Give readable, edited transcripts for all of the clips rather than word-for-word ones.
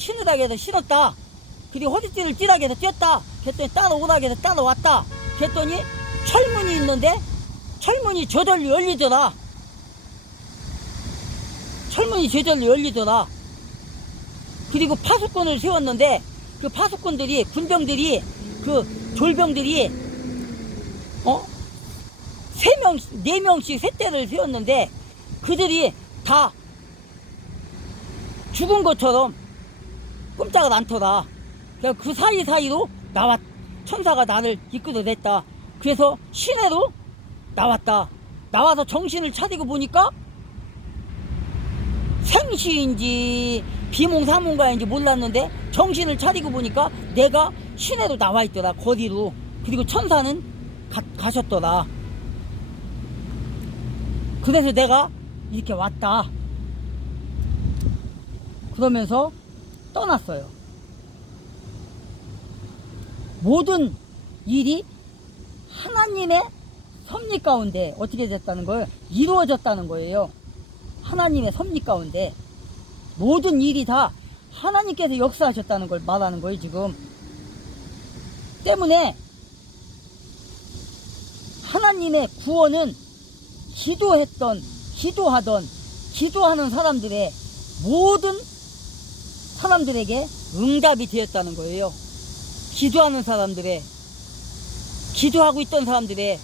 신으라고 해서 신었다. 그리고 허리띠를 띠라고 해서 띄었다. 그랬더니 따라오라고 해서 따라왔다. 그랬더니 철문이 있는데 철문이 저절로 열리더라. 철문이 저절로 열리더라. 그리고 파수꾼을 세웠는데 그 파수꾼들이 군병들이 그 졸병들이 4명씩 셋대를 세웠는데 그들이 다 죽은 것처럼 꼼짝을 않더라. 그 사이사이로 천사가 나를 이끌어냈다. 그래서 시내로 나왔다. 나와서 정신을 차리고 보니까 생시인지 비몽사몽가인지 몰랐는데 정신을 차리고 보니까 내가 시내로 나와 있더라. 거리로. 그리고 천사는 가셨더라. 그래서 내가 이렇게 왔다. 그러면서 떠났어요. 모든 일이 하나님의 섭리 가운데 어떻게 됐다는 거예요? 이루어졌다는 거예요. 하나님의 섭리 가운데 모든 일이 다 하나님께서 역사하셨다는 걸 말하는 거예요. 지금 때문에 하나님의 구원은 기도하는 사람들의 모든 사람들에게 응답이 되었다는 거예요. 기도하는 사람들의, 기도하고 있던 사람들의,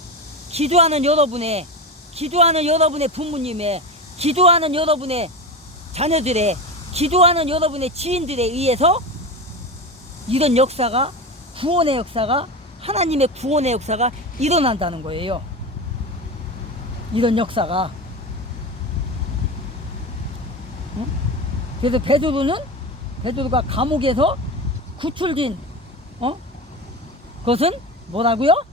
기도하는 여러분의 부모님의, 기도하는 여러분의 자녀들의, 기도하는 여러분의 지인들에 의해서 이런 역사가, 구원의 역사가, 하나님의 구원의 역사가 일어난다는 거예요. 이런 역사가. 그래서 베드로가 감옥에서 구출된 그것은 뭐라고요?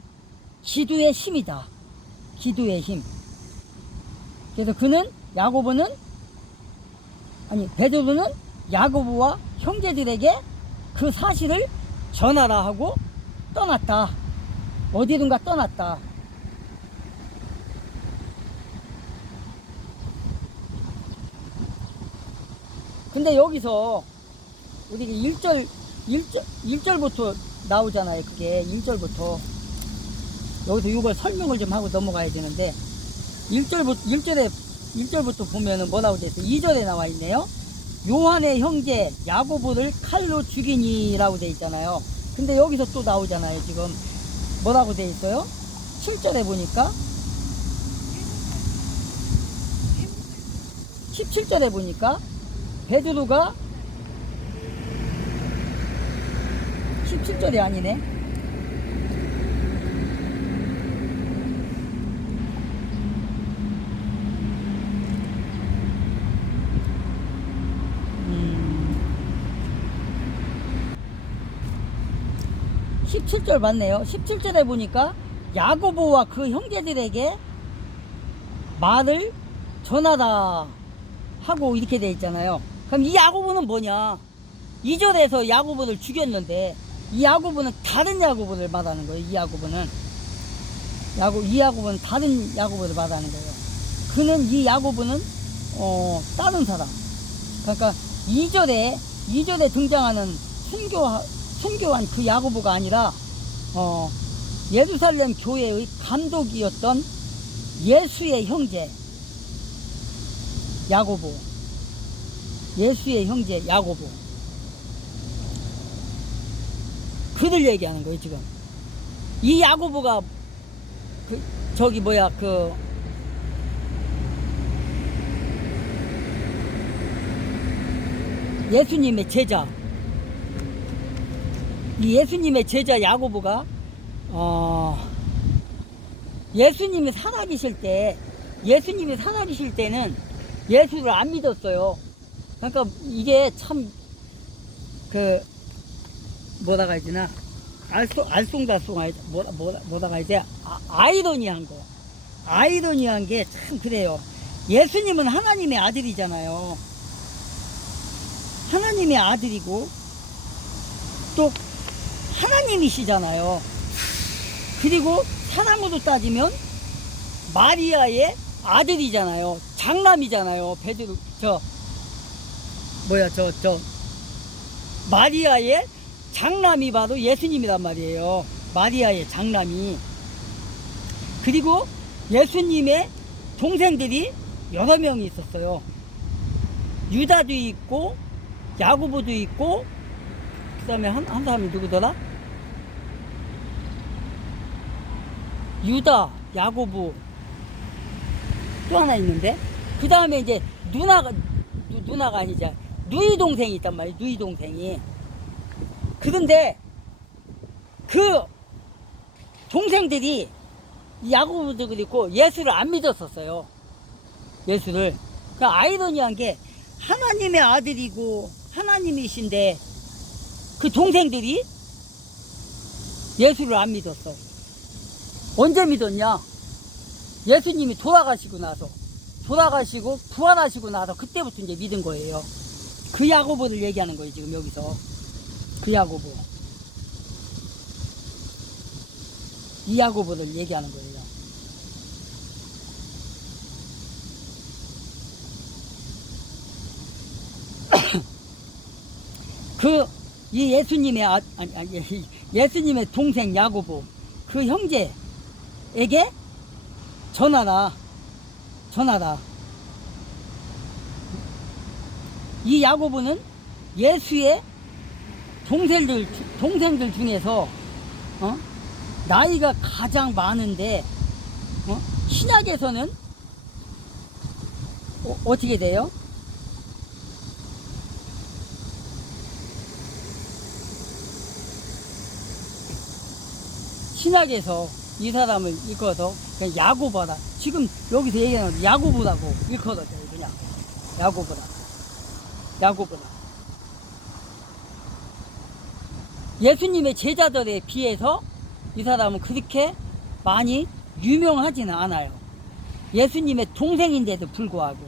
기도의 힘이다. 기도의 힘. 그래서 베드로는 야고보와 형제들에게 그 사실을 전하라 하고 떠났다. 어디든가 떠났다. 근데 여기서 우리가 1절부터 나오잖아요. 그게 1절부터. 여기서 이걸 설명을 좀 하고 넘어가야 되는데 1절부터 보면은 뭐라고 되어 있어요? 2절에 나와 있네요. 요한의 형제 야고보를 칼로 죽이니라고 되어 있잖아요. 근데 여기서 또 나오잖아요. 지금 뭐라고 되어 있어요? 7절에 보니까 17절에 보니까 베드로가 17절이 아니네. 음. 17절 맞네요. 17절에 보니까 야고보와 그 형제들에게 말을 전하다 하고 이렇게 돼 있잖아요. 그럼 이 야고보는 뭐냐? 2절에서 야고보를 죽였는데 이 야고보는 다른 야고보를 말하는 거예요. 이 야고보는 다른 야고보를 말하는 거예요. 이 야고보는 다른 사람. 그러니까 2절에 등장하는 순교한 그 야고보가 아니라 예루살렘 교회의 감독이었던 예수의 형제 야고보. 예수의 형제 야고보. 그들 얘기하는 거예요. 지금 이 야고보가 예수님의 제자, 이 예수님의 제자 야고보가 예수님이 살아계실 때는 예수를 안 믿었어요. 그러니까 이게 참 뭐라고 해야 되나, 뭐라고 해야 돼, 아이러니한 게 참 그래요. 예수님은 하나님의 아들이잖아요. 하나님의 아들이고 또 하나님이시잖아요. 그리고 사람으로 따지면 마리아의 아들이잖아요. 장남이잖아요. 마리아의 장남이 바로 예수님이란 말이에요. 마리아의 장남이. 그리고 예수님의 동생들이 여러 명이 있었어요. 유다도 있고 야고보도 있고 그 다음에 한 사람이 누구더라? 유다, 야고보 또 하나 있는데 그 다음에 이제 누나가 아니자 누이 동생이 있단 말이에요. 누이 동생이. 그런데 그 동생들이 야고보도 그렇고 예수를 안 믿었었어요. 예수를. 그 아이러니한 게 하나님의 아들이고 하나님이신데 그 동생들이 예수를 안 믿었어. 언제 믿었냐? 예수님이 돌아가시고 부활하시고 나서 그때부터 이제 믿은 거예요. 그 야고보를 얘기하는 거예요, 지금 여기서. 그 야고보. 이 야고보를 얘기하는 거예요. 이 예수님의 예수님의 동생 야고보 그 형제에게 전하라. 이 야고보는 예수의 동생들 중에서 나이가 가장 많은데 신약에서는 어떻게 돼요? 신약에서 이 사람을 일컬어서 그냥 야고보다. 지금 여기서 얘기하는 야고보라고 일컬어져요. 그냥 야고보다. 예수님의 제자들에 비해서 이 사람은 그렇게 많이 유명하지는 않아요. 예수님의 동생인데도 불구하고.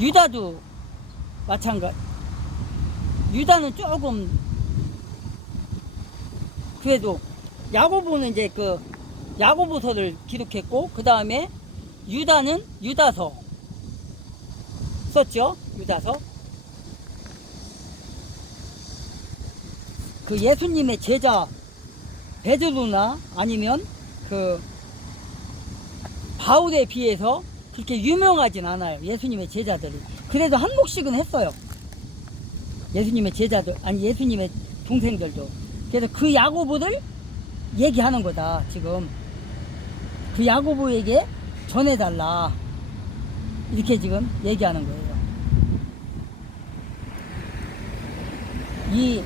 유다도 마찬가지. 유다는 조금 그래도 야고보는 이제 그 야고보서를 기록했고 그 다음에 유다는 유다서 썼죠. 유다서. 그 예수님의 제자 베드로나 아니면 그 바울에 비해서 그렇게 유명하진 않아요. 예수님의 제자들이. 그래도 한 몫씩은 했어요. 예수님의 제자들 아니 예수님의 동생들도. 그래서 그 야고보를 얘기하는 거다. 지금 그 야고보에게 전해달라 이렇게 지금 얘기하는 거예요. 이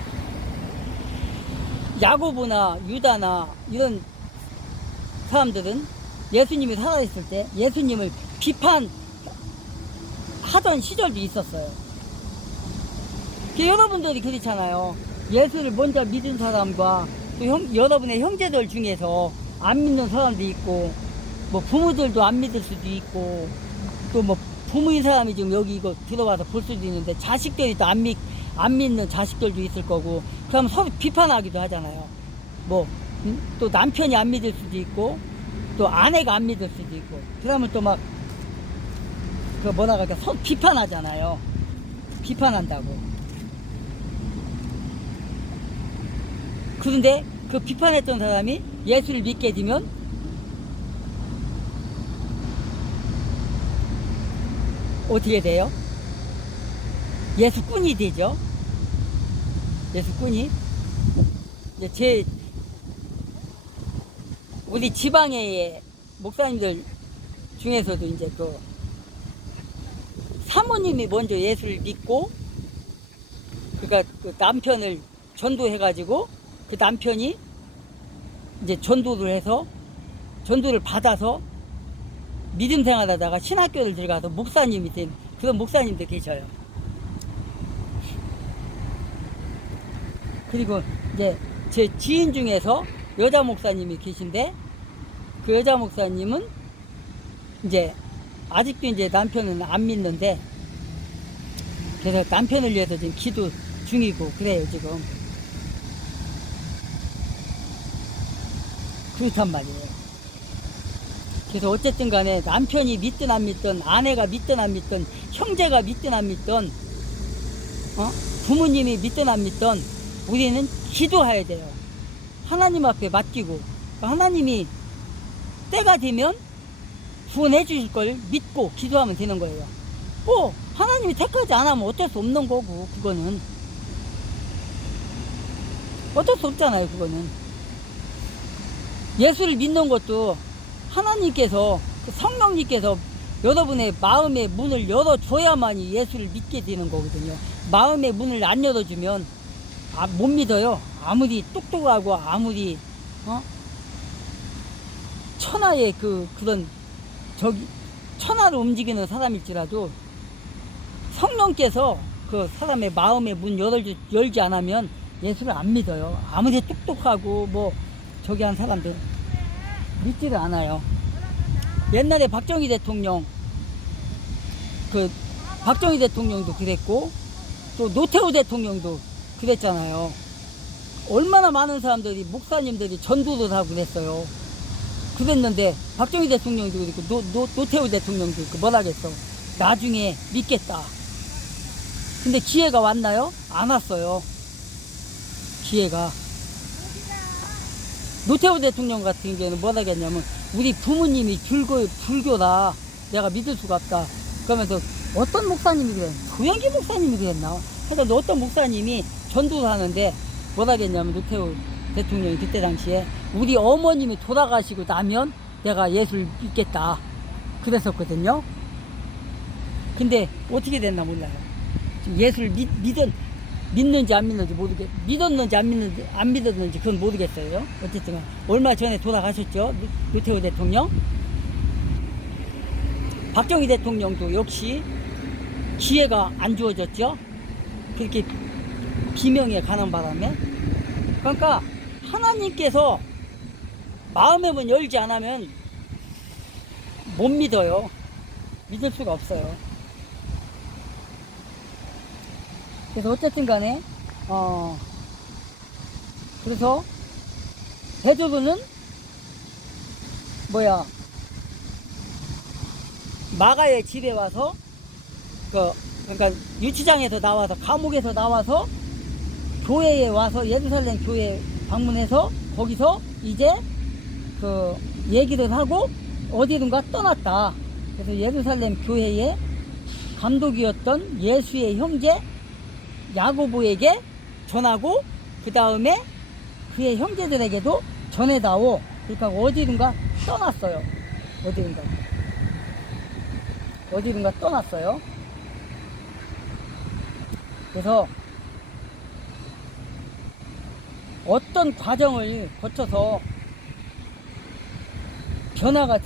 야고보나 유다나 이런 사람들은 예수님이 살아있을 때 예수님을 비판하던 시절도 있었어요. 여러분들이 그렇잖아요. 예수를 먼저 믿은 사람과 또 여러분의 형제들 중에서 안 믿는 사람도 있고 뭐 부모들도 안 믿을 수도 있고 또 뭐 부모인 사람이 지금 여기 이거 들어와서 볼 수도 있는데 자식들이 또 안 믿는 자식들도 있을 거고 그럼 서로 비판하기도 하잖아요. 뭐 또 남편이 안 믿을 수도 있고 또 아내가 안 믿을 수도 있고 그러면 또 막 그 뭐라 그럴까 서로 비판하잖아요. 비판한다고. 그런데 그 비판했던 사람이 예수를 믿게 되면 어떻게 돼요? 예수꾼이 되죠. 예수꾼이. 우리 지방의 목사님들 중에서도 이제 그 사모님이 먼저 예수를 믿고 그러니까 그 남편을 전도해가지고 그 남편이 이제 전도를 받아서 믿음 생활하다가 신학교를 들어가서 목사님이 된 그런 목사님도 계셔요. 그리고 이제 제 지인 중에서 여자 목사님이 계신데 그 여자 목사님은 이제 아직도 이제 남편은 안 믿는데 그래서 남편을 위해서 지금 기도 중이고 그래요 지금. 그렇단 말이에요. 그래서 어쨌든 간에 남편이 믿든 안 믿든 아내가 믿든 안 믿든 형제가 믿든 안 믿든, 부모님이 믿든 안 믿든, 우리는 기도해야 돼요. 하나님 앞에 맡기고, 하나님이 때가 되면 구원해 주실 걸 믿고 기도하면 되는 거예요. 뭐, 하나님이 택하지 않으면 어쩔 수 없는 거고, 그거는. 어쩔 수 없잖아요, 그거는. 예수를 믿는 것도 하나님께서, 성령님께서 여러분의 마음의 문을 열어줘야만이 예수를 믿게 되는 거거든요. 마음의 문을 안 열어주면 못 믿어요. 아무리 똑똑하고 아무리 천하의 그런 천하를 움직이는 사람일지라도 성령께서 그 사람의 마음의 문 열지 않으면 예수를 안 믿어요. 아무리 똑똑하고 뭐 저기 한 사람들 믿지를 않아요. 옛날에 박정희 대통령도 그랬고, 또 노태우 대통령도 그랬잖아요. 얼마나 많은 사람들이, 목사님들이 전도를 하고 그랬어요. 그랬는데 박정희 대통령도 그랬고 노태우 대통령도 그랬고 뭐라겠어. 나중에 믿겠다. 근데 기회가 왔나요? 안 왔어요. 기회가. 노태우 대통령 같은 경우는 뭐라겠냐면, 우리 부모님이 불교라 내가 믿을 수가 없다. 그러면서 어떤 목사님이 그래? 조영기 목사님이 그랬나? 하여튼 어떤 목사님이 전도를 하는데 뭐라겠냐면, 노태우 대통령이 그때 당시에 우리 어머님이 돌아가시고 나면 내가 예수를 믿겠다 그랬었거든요. 근데 어떻게 됐나 몰라요. 지금 예수를 믿는지 안 믿는지 믿었는지 안 믿었는지 그건 모르겠어요. 어쨌든 얼마 전에 돌아가셨죠, 노태우 대통령. 박정희 대통령도 역시 기회가 안 주어졌죠. 그렇게 비명에 가는 바람에. 그러니까 하나님께서 마음의 문 열지 않으면 못 믿어요. 믿을 수가 없어요. 그래서 어쨌든 간에 그래서 베드로는 마가의 집에 와서 그러니까 유치장에서 나와서, 감옥에서 나와서 교회에 와서, 예루살렘 교회 방문해서 거기서 이제 얘기를 하고 어디든가 떠났다. 그래서 예루살렘 교회의 감독이었던 예수의 형제 야고보에게 전하고, 그 다음에 그의 형제들에게도 전해다오. 그러니까 어디든가 떠났어요. 어디든가 떠났어요. 그래서 어떤 과정을 거쳐서 변화가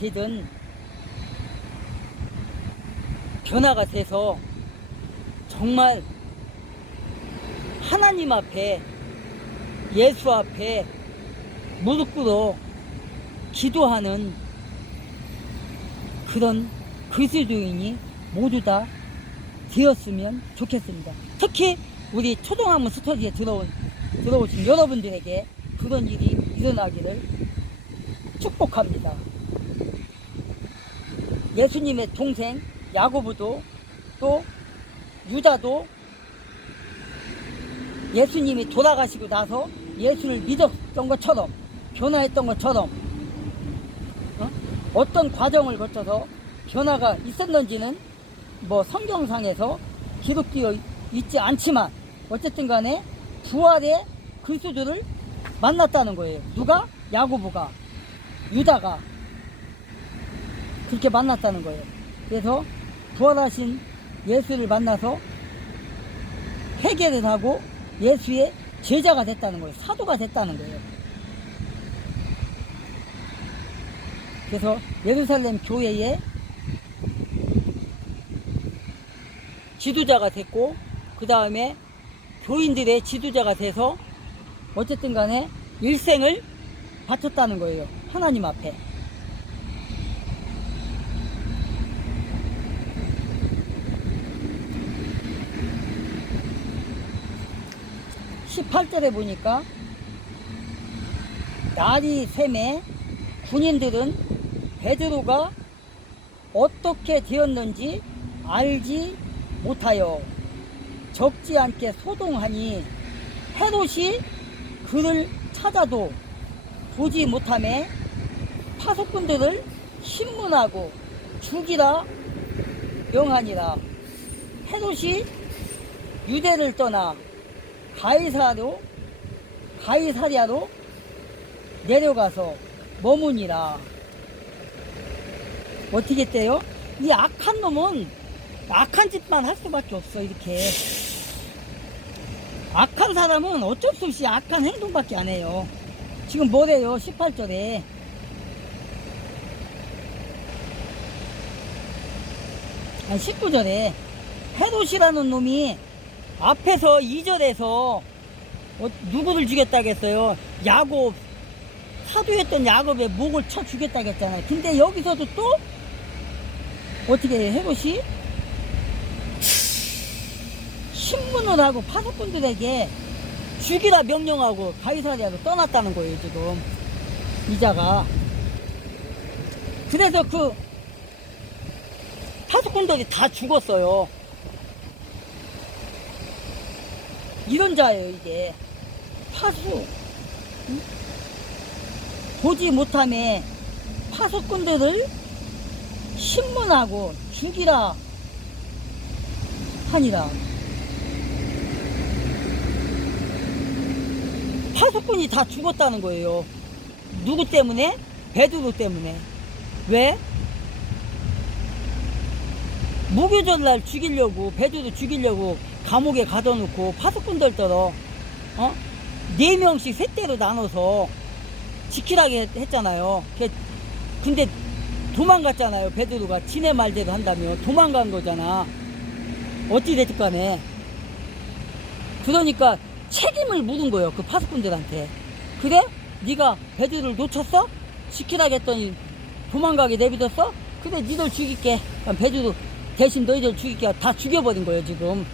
돼서 정말 하나님 앞에, 예수 앞에 무릎 꿇어 기도하는 그런 그리스도인이 모두 다 되었으면 좋겠습니다. 특히 우리 초등학문 스터디에 들어오신 여러분들에게 그런 일이 일어나기를 축복합니다. 예수님의 동생 야고보도, 또 유다도 예수님이 돌아가시고 나서 예수를 믿었던 것처럼, 변화했던 것처럼 어떤 과정을 거쳐서 변화가 있었는지는 뭐 성경상에서 기록되어 있지 않지만, 어쨌든 간에 부활의 그리스도를 만났다는 거예요. 누가? 야고보가, 유다가 그렇게 만났다는 거예요. 그래서 부활하신 예수를 만나서 회개를 하고 예수의 제자가 됐다는 거예요. 사도가 됐다는 거예요. 그래서 예루살렘 교회의 지도자가 됐고, 그 다음에 교인들의 지도자가 돼서 어쨌든 간에 일생을 바쳤다는 거예요. 하나님 앞에. 18절에 보니까 날이 샘에 군인들은 베드로가 어떻게 되었는지 알지 못하여 적지 않게 소동하니 헤롯이 그를 찾아도 보지 못하매 파수꾼들을 신문하고 죽이라 명하니라. 헤롯이 유대를 떠나 가이사랴로 내려가서 머무니라. 어떻게 했대요? 이 악한 놈은 악한 짓만 할 수밖에 없어. 이렇게 악한 사람은 어쩔 수 없이 악한 행동밖에 안 해요. 지금 뭐래요? 18절에 19절에 헤롯이라는 놈이 앞에서 2절에서 누구를 죽였다고 했어요? 야곱, 사도였던 야곱의 목을 쳐 죽였다고 했잖아요. 근데 여기서도 또 어떻게 해요? 헤롯이 신문을 하고 파수꾼들에게 죽이라 명령하고 가이사랴로 떠났다는 거예요. 지금 이자가. 그래서 그 파수꾼들이 다 죽었어요. 이런 자예요. 이게 파수, 응? 보지 못함에 파수꾼들을 신문하고 죽이라 하니라. 파수꾼이 다 죽었다는 거예요. 누구 때문에? 베드로 때문에. 왜? 무교절날 죽이려고, 베드로 죽이려고 감옥에 가둬놓고 파수꾼들 떨어 4명씩 셋대로 나눠서 지키라고 했잖아요. 근데 도망갔잖아요. 베드로가 지네 말대로 한다며 도망간 거잖아. 어찌 됐든 간에. 그러니까 책임을 묻은 거예요. 그 파수꾼들한테. 그래? 네가 베드로를 놓쳤어? 지키라고 했더니 도망가게 내비뒀어? 그래, 니들 죽일게. 베드로 대신 너희들 죽일게. 다 죽여버린 거예요. 지금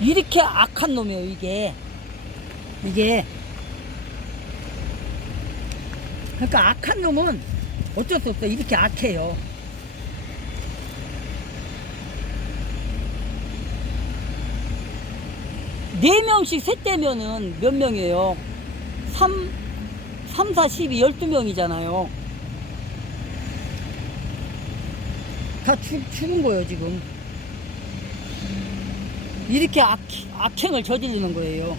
이렇게 악한 놈이에요. 이게 그러니까 악한 놈은 어쩔 수 없어. 이렇게 악해요. 네 명씩 셋대면은 몇 명이에요? 3, 4, 12, 12명이잖아요. 다 죽은 거예요. 지금 이렇게 악행을 저지르는 거예요.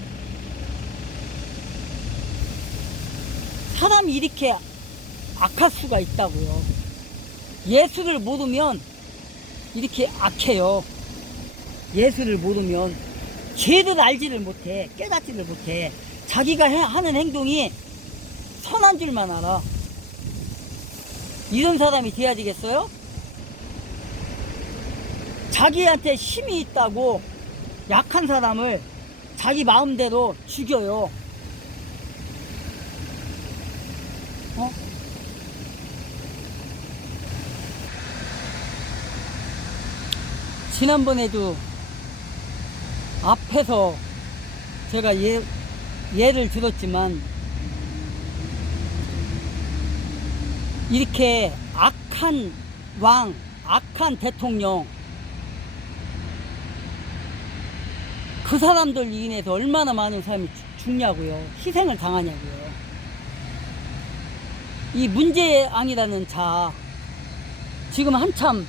사람이 이렇게 악할 수가 있다고요. 예수를 모르면 이렇게 악해요. 예수를 모르면 죄를 알지를 못해. 깨닫지를 못해. 자기가 하는 행동이 선한 줄만 알아. 이런 사람이 돼야 되겠어요? 자기한테 힘이 있다고 약한 사람을 자기 마음대로 죽여요. 지난번에도 앞에서 제가 예를 들었지만 이렇게 악한 왕, 악한 대통령, 그 사람들 인해서 얼마나 많은 사람이 죽냐고요. 희생을 당하냐고요. 이 문재앙이라는 자, 지금 한참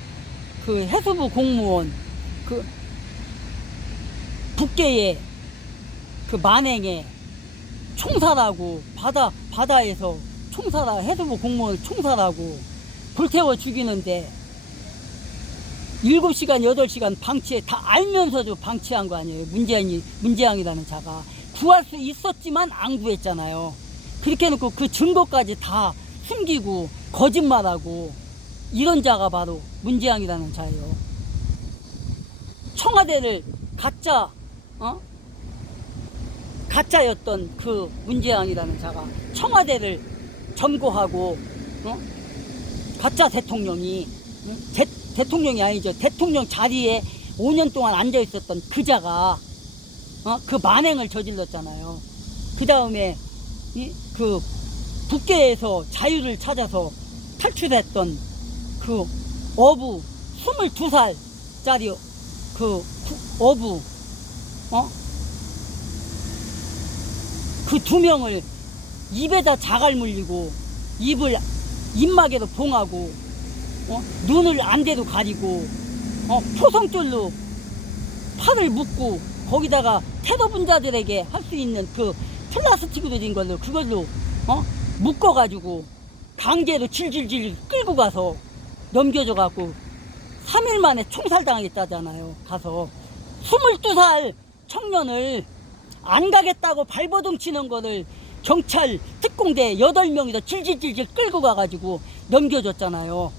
그 해수부 공무원, 그 북계에 그 만행에 총살하고 바다에서 해수부 공무원 총살하고 불태워 죽이는데 7시간 8시간 방치해. 다 알면서도 방치한 거 아니에요. 문재앙이라는 자가 구할 수 있었지만 안 구했잖아요. 그렇게 해놓고 그 증거까지 다 숨기고 거짓말하고, 이런 자가 바로 문재앙이라는 자예요. 청와대를 가짜였던 그 문재앙이라는 자가 청와대를 점거하고, 가짜 대통령이, 대통령이 아니죠. 대통령 자리에 5년 동안 앉아 있었던 그 자가 그 만행을 저질렀잖아요. 그 다음에 그 북계에서 자유를 찾아서 탈출했던 그 어부 22살 짜리 어부, 그 2명을 입에다 자갈 물리고 입막에도 봉하고, 눈을 안대도 가리고, 포성줄로 팔을 묶고, 거기다가 태도분자들에게 할 수 있는 그 플라스틱으로 된 걸로 그걸로 묶어가지고 강제로 질질질 끌고 가서 넘겨줘 갖고 3일 만에 총살당했다잖아요. 가서 22살 청년을 안 가겠다고 발버둥 치는 거를 경찰 특공대 8명이서 질질질질 끌고 가가지고 넘겨줬잖아요.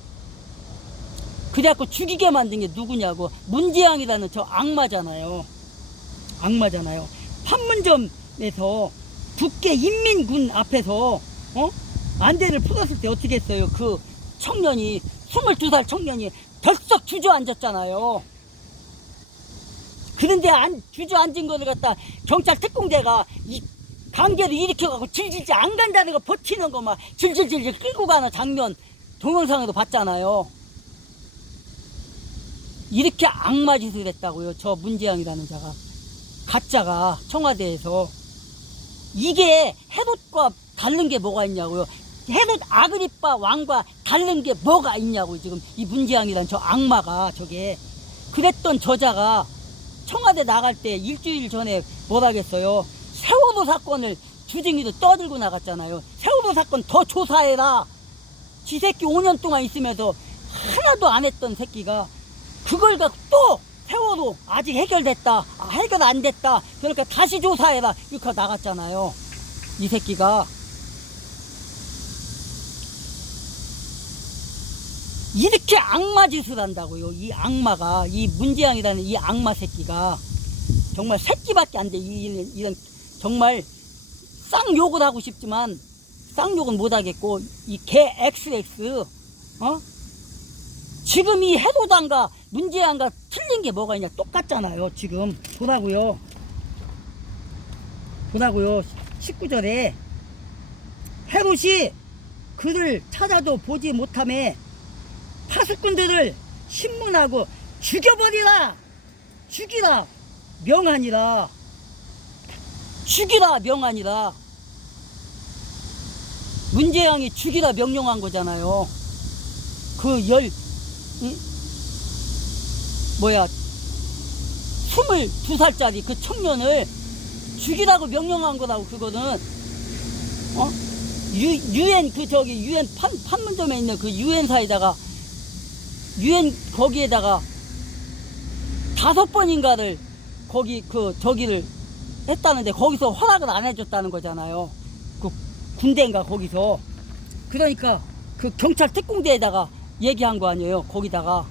그래갖고 죽이게 만든 게 누구냐고. 문재양이라는 저 악마잖아요. 악마잖아요. 판문점에서 국회 인민군 앞에서 안대를 풀었을 때 어떻게 했어요? 그 청년이 22살 청년이 덜썩 주저앉았잖아요. 그런데 주저앉은 거를 갖다 경찰 특공대가 강제로 일으켜갖고 질질질 안 간다는 거 버티는 거 막 질질질질 끌고 가는 장면 동영상에도 봤잖아요. 이렇게 악마 짓을 했다고요. 저 문재양이라는 자가, 가짜가 청와대에서. 이게 헤롯과 다른 게 뭐가 있냐고요. 헤롯 아그리빠 왕과 다른 게 뭐가 있냐고. 지금 이 문재양이라는 저 악마가, 저게. 그랬던 저자가 청와대 나갈 때 일주일 전에 뭐라겠어요. 세월호 사건을 주둥이로 떠들고 나갔잖아요. 세월호 사건 더 조사해라. 지 새끼 5년 동안 있으면서 하나도 안 했던 새끼가 그걸 갖고 또 세월호 아직 해결됐다, 해결 안 됐다, 그러니까 다시 조사해라, 이렇게 나갔잖아요. 이 새끼가. 이렇게 악마 짓을 한다고요. 이 악마가, 이 문재양이라는 이 악마 새끼가 정말 새끼밖에 안 돼. 이런 정말 쌍욕을 하고 싶지만 쌍욕은 못하겠고, 이 개 XX 지금 이 해도당과 문재양과 틀린 게 뭐가 있냐. 똑같잖아요. 지금 보라고요. 19절에 헤롯이 그를 찾아도 보지 못함에 파수꾼들을 신문하고 죽여버리라, 죽이라 명하니라. 죽이라 명하니라. 문재양이 죽이라 명령한 거잖아요. 그 22살짜리 그 청년을 죽이라고 명령한 거라고. 그거는 유엔 유엔 판문점에 있는 그 유엔사에다가 유엔 거기에다가 5번인가를 거기 저기를 했다는데 거기서 허락을 안 해줬다는 거잖아요. 그 군대인가 거기서. 그러니까 그 경찰 특공대에다가 얘기한 거 아니에요. 거기다가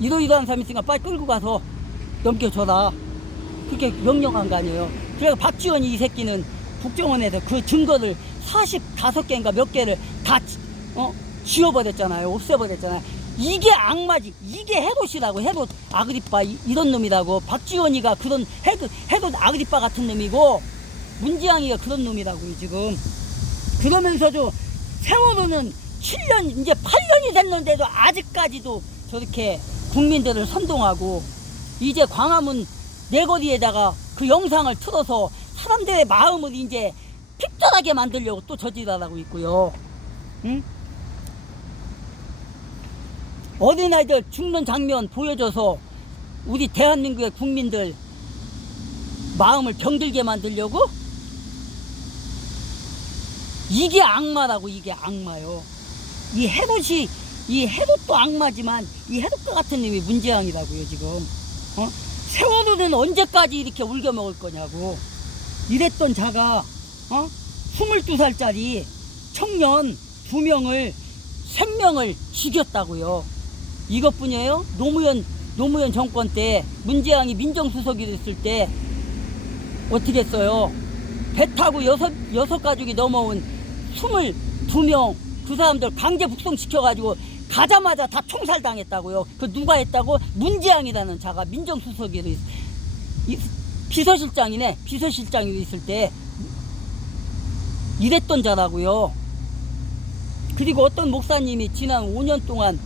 이러한 사람이 있으니까 빨리 끌고 가서 넘겨줘라, 그렇게 명령한 거 아니에요. 그래서 박지원이 이 새끼는 국정원에서 그 증거를 45개인가 몇 개를 다 지워버렸잖아요. 없애버렸잖아요. 이게 악마지. 이게 헤롯이라고. 헤롯 아그리빠 이런 놈이라고. 박지원이가 그런 헤롯 아그리빠 같은 놈이고, 문재양이가 그런 놈이라고요 지금. 그러면서도 세월호는 7년 이제 8년이 됐는데도 아직까지도 저렇게 국민들을 선동하고, 이제 광화문 내거리에다가 그 영상을 틀어서 사람들의 마음을 이제 핍절하게 만들려고 또 저지랄하고 있고요. 응? 어린아이들 죽는 장면 보여줘서 우리 대한민국의 국민들 마음을 병들게 만들려고? 이게 악마라고. 이게 악마요. 이 헤롯도 악마지만 이 헤롯과 같은 놈이 문재양이라고요 지금. 세월호는 언제까지 이렇게 울겨먹을 거냐고. 이랬던 자가 22살짜리 청년 2명을 생명을 죽였다고요. 이것뿐이에요? 노무현 정권 때 문재양이 민정수석이 됐을 때 어떻게 했어요? 배 타고 여섯 가족이 넘어온 22명 그 사람들 강제 북송시켜가지고 가자마자 다 총살당했다고요. 그 누가 했다고? 문재양이라는 자가 민정수석이 비서실장이네. 비서실장이 있을 때 이랬던 자라고요. 그리고 어떤 목사님이 지난 5년 동안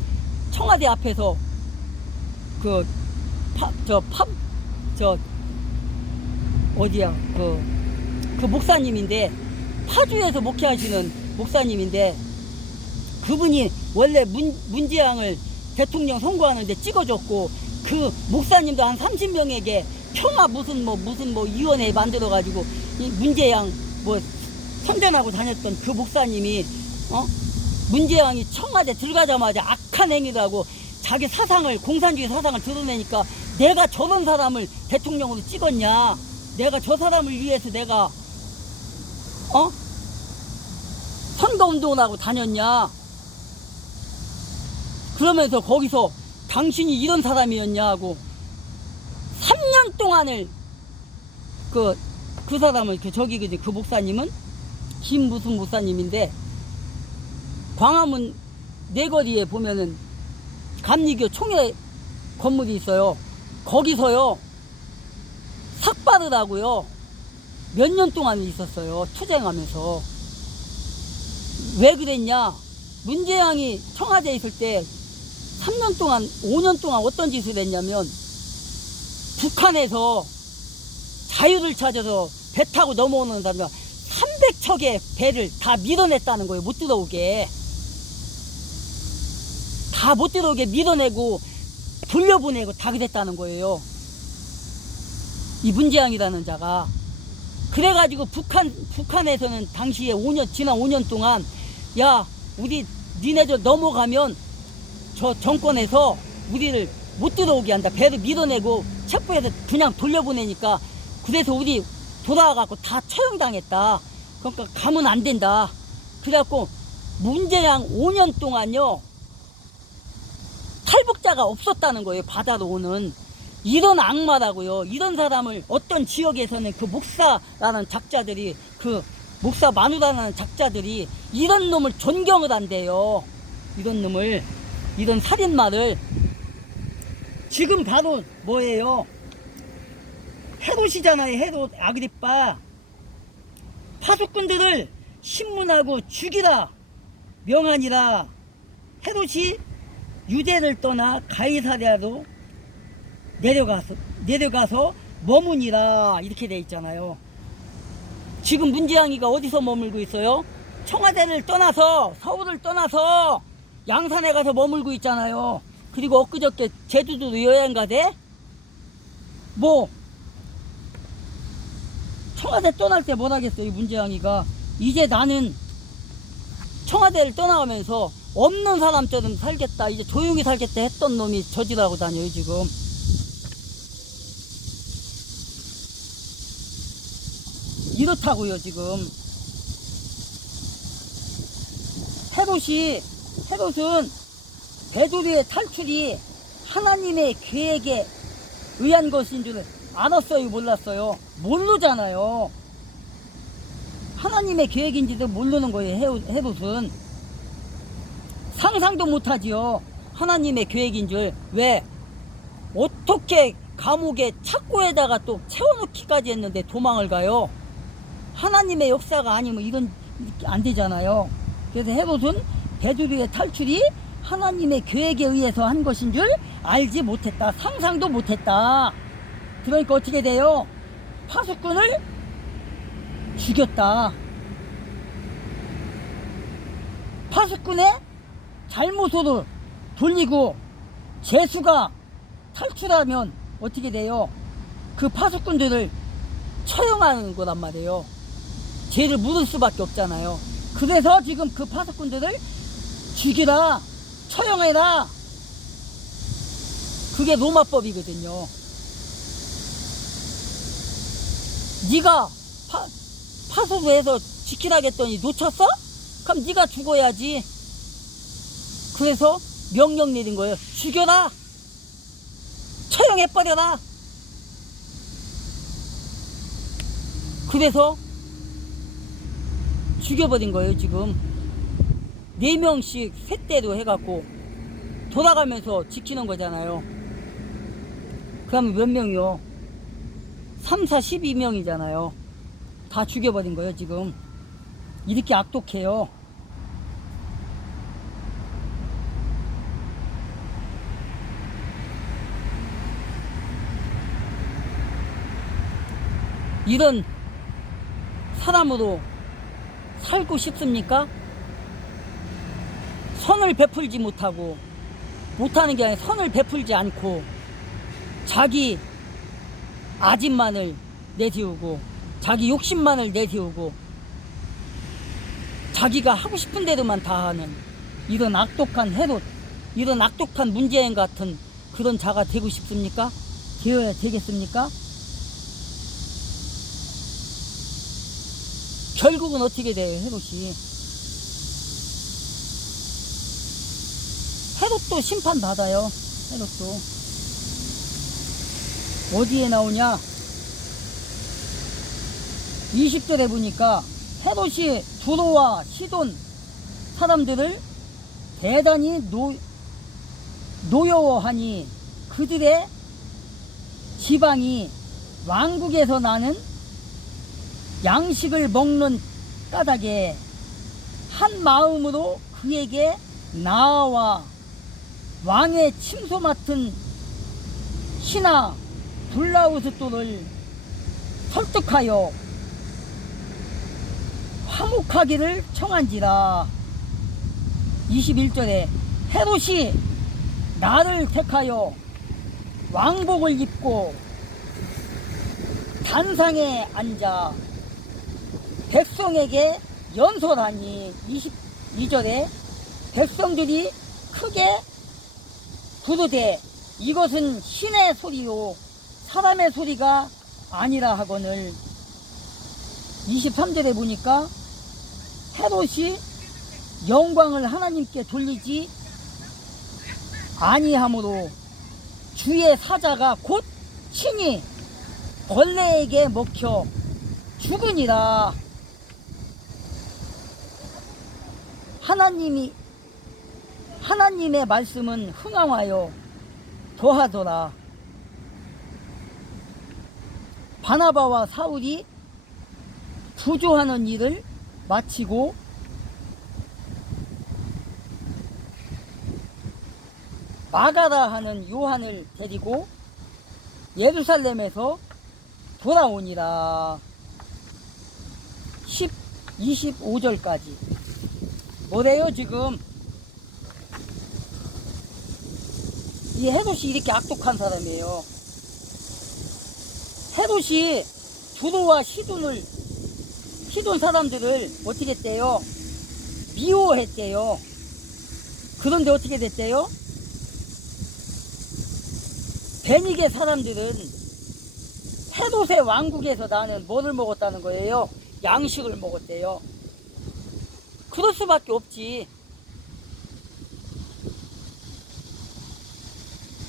청와대 앞에서 그 저 어디야 그 목사님인데, 파주에서 목회하시는 목사님인데, 그분이 원래 문재양을 대통령 선거하는데 찍어줬고, 그 목사님도 한 30명에게 평화 무슨 뭐 위원회 만들어 가지고 이 문재양 뭐 선전하고 다녔던 그 목사님이 문재양이 청와대 들어가자마자 악한 행위라고 자기 사상을, 공산주의 사상을 드러내니까, 내가 저런 사람을 대통령으로 찍었냐, 내가 저 사람을 위해서 내가 선거운동을 하고 다녔냐, 그러면서 거기서 당신이 이런 사람이었냐고 3년 동안을 그 사람을 그 목사님은 김 무슨 목사님인데, 광화문 내거리에 보면은 감리교 총회 건물이 있어요. 거기서요 삭발을 몇 년 동안 있었어요. 투쟁하면서. 왜 그랬냐, 문재양이 청와대에 있을 때 3년 동안 5년 동안 어떤 짓을 했냐면, 북한에서 자유를 찾아서 배 타고 넘어오는 사람들 300척의 배를 다 밀어냈다는 거예요. 못 들어오게. 다 못 들어오게 밀어내고 돌려보내고 다 그랬다는 거예요. 이 문재양이라는 자가. 그래가지고 북한에서는 당시에 지난 5년 동안, 야, 우리 니네들 넘어가면 저 정권에서 우리를 못 들어오게 한다. 배를 밀어내고 체포해서 그냥 돌려보내니까, 그래서 우리 돌아와갖고 다 처형당했다. 그러니까 가면 안 된다. 그래갖고 문재양 5년 동안요 탈북자가 없었다는 거예요. 바다로 오는. 이런 악마라고요. 이런 사람을 어떤 지역에서는 그 목사라는 작자들이, 그 목사 마누라라는 작자들이 이런 놈을 존경을 한대요. 이런 놈을, 이런 살인마를. 지금 바로 뭐예요? 헤롯이잖아요. 헤롯 아그리빠. 파수꾼들을 신문하고 죽이라 명하니라. 헤롯이 유대를 떠나 가이사랴로 내려가서 머무니라, 이렇게 돼 있잖아요. 지금 문재양이가 어디서 머물고 있어요? 청와대를 떠나서, 서울을 떠나서 양산에 가서 머물고 있잖아요. 그리고 엊그저께 제주도로 여행 가대. 뭐 청와대 떠날 때 뭘 하겠어요, 문재양이가. 이제 나는 청와대를 떠나가면서 없는 사람처럼 살겠다, 이제 조용히 살겠다 했던 놈이 저지라고 다녀요 지금. 이렇다고요 지금. 헤롯은 베드로의 탈출이 하나님의 계획에 의한 것인 줄 알았어요, 몰랐어요? 모르잖아요. 하나님의 계획인지도 모르는 거예요. 헤롯은 상상도 못하지요, 하나님의 계획인 줄. 왜? 어떻게 감옥에 착고에다가 또 채워넣기까지 했는데 도망을 가요? 하나님의 역사가 아니면 이건 안 되잖아요. 그래서 헤롯은 베드로의 탈출이 하나님의 계획에 의해서 한 것인 줄 알지 못했다. 상상도 못했다. 그러니까 어떻게 돼요? 파수꾼을 죽였다. 파수꾼의 잘못으로 돌리고 죄수가 탈출하면 어떻게 돼요? 그 파수꾼들을 처형하는 거란 말이에요. 죄를 물을 수밖에 없잖아요. 그래서 지금 그 파수꾼들을 죽이라, 처형해라. 그게 로마법이거든요. 네가 파수로 해서 지키라겠더니 놓쳤어? 그럼 네가 죽어야지. 그래서 명령 내린 거예요. 죽여라, 처형해버려라. 그래서 죽여버린 거예요. 지금 4명씩 셋대로 해갖고 돌아가면서 지키는 거잖아요. 그러면 몇 명이요? 3, 4, 12명이잖아요. 다 죽여버린 거예요 지금. 이렇게 악독해요. 이런 사람으로 살고 싶습니까? 선을 베풀지 못하고, 못하는 게 아니라 선을 베풀지 않고 자기 아집만을 내세우고 자기 욕심만을 내세우고 자기가 하고 싶은 대로만 다 하는 이런 악독한 헤롯, 이런 악독한 문재인 같은 그런 자가 되고 싶습니까? 되어야 되겠습니까? 결국은 어떻게 돼요, 헤롯이? 헤롯도 심판받아요. 헤롯도. 어디에 나오냐? 20절에 보니까 헤롯이 두로와 시돈 사람들을 대단히 노여워하니 그들의 지방이 왕국에서 나는 양식을 먹는 까닭에 한 마음으로 그에게 나아와 왕의 침소 맡은 신하 블라우스도를 설득하여 화목하기를 청한지라. 21절에 헤롯이 나를 택하여 왕복을 입고 단상에 앉아 백성에게 연설하니. 22절에 백성들이 크게 부르되 이것은 신의 소리요 사람의 소리가 아니라 하거늘. 23절에 보니까 헤롯이 영광을 하나님께 돌리지 아니하므로 주의 사자가 곧 친히 벌레에게 먹혀 죽으니라. 하나님의 말씀은 흥황하여 더하더라. 바나바와 사울이 부조하는 일을 마치고 마가라 하는 요한을 데리고 예루살렘에서 돌아오니라. 25절까지 뭐래요? 지금 이 헤롯이 이렇게 악독한 사람이에요. 헤롯이 두로와 시돈 사람들을 어떻게 했대요? 미워했대요. 그런데 어떻게 됐대요? 베니게 사람들은 헤롯의 왕국에서 나는 뭐를 먹었다는 거예요? 양식을 먹었대요. 그럴 수밖에 없지.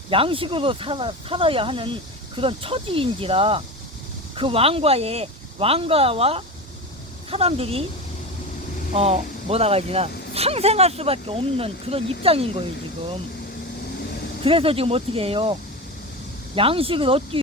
양식으로 살아야 하는 그런 처지인지라 그 왕가와 사람들이 뭐라고 해야 되나 상생할 수밖에 없는 그런 입장인 거예요 지금. 그래서 지금 어떻게 해요? 양식을 얻기